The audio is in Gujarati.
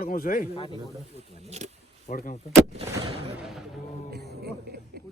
પડકાઉં જોઈ પડકાઉં તો